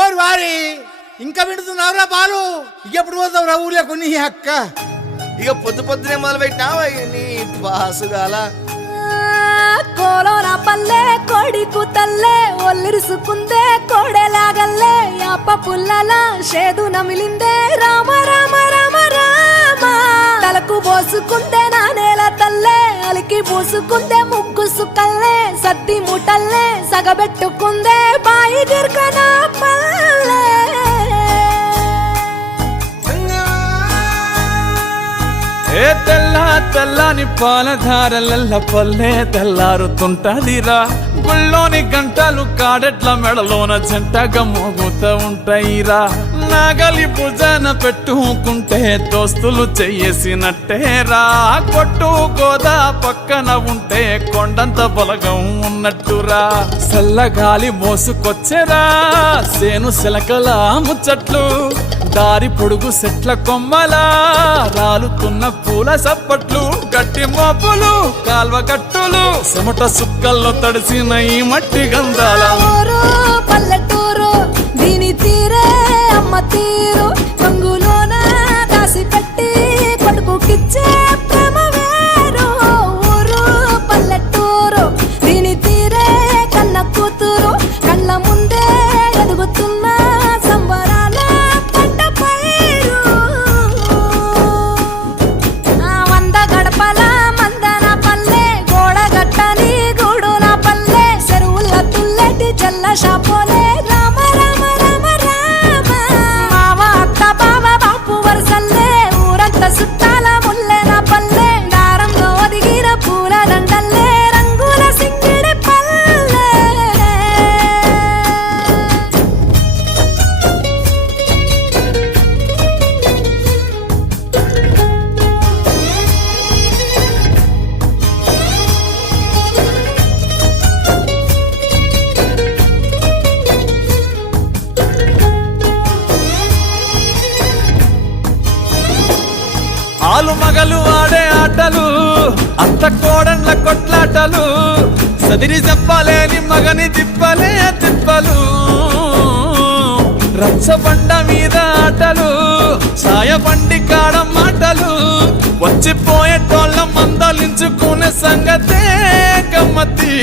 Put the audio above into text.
ఓరి వారి ఇంకా వింటున్నావురా బాలు? ఎప్పుడు పోతావురా ఊర్లో కొన్ని అక్క? ఇక పొద్దు పొద్దునే మొదలు పెట్టినావా నీ బాసుగాల? కోలోన పల్లె కొడికు తల్లే ఒల్లిరుసుకుందే కోడెలాగల్లే యాప పుల్లల షేదు నమిలిందే రామ రామ రామ రామ తలకు పోసుకుందే నా నేల తల్లే అలికి పూసుకుందే ముగ్గు సుక్కల్లే సద్ది ముటల్లే సగబెట్టుకుందే బాయి గిర్కన పల్లె ఏ తెల్ల తెల్లని పాలధారలల్ల పల్లె తెల్లారుతుంటదిరా గుళ్ళోని గంటలు కాడెట్ల మెడలోన జంటగా మోగుతూ ఉంటాయిరా నాగలి భుజాన పెట్టుకుంటే దోస్తులు చెయ్యేసినట్టేరా కొట్టు గోదా పక్కన ఉంటే కొండంత బలగం ఉన్నట్టురా చల్లగాలి మోసుకొచ్చేరా సేను శిలకల ముచ్చట్లు దారి పొడుగు సెట్ల కొమ్మలా రాలుతున్న పూల సప్పట్లు గట్టి మోపులు కాల్వ గట్టులు చెమట సుక్కల్లో తడిసిన ఈ మట్టి గంధాల పల్లెటూరు దీని తీరే అమ్మ తీరు కంగులోన దాసి పెట్టి కొడుకుకిచ్చే ప్రేమ వేరు ఊరు పల్లెటూరు దీని తీరే కన్న కూతురు కళ్ళ ముందే ఎదుగుతున్న సంబరాల పంట పైరు వంద గడపల మందన పల్లె గోడ గట్టని గూడు నా పల్లె చెరువుల తుల్లెటి జల్ల షాపోలే రామ రామ రామ రామ మావ అత్త బావ బాపు వరసల్లే ఊరంత సుట్టాల ముల్లె నా పల్లె దారంలో ఒదిగిన పూల దండల్లే రంగుల సింగిడి పల్లె ఆలు మగలు ఆడే ఆటలు అత్త కోడన్ల కొట్లాటలు సదిరి చెప్పలేని మగని తిప్పలే తిప్పలు రచ్చబండ మీద ఆటలు ఛాయబండి కాడ మాటలు వచ్చిపోయేటోళ్ళ మందలించుకునే సంగతే గమ్మతి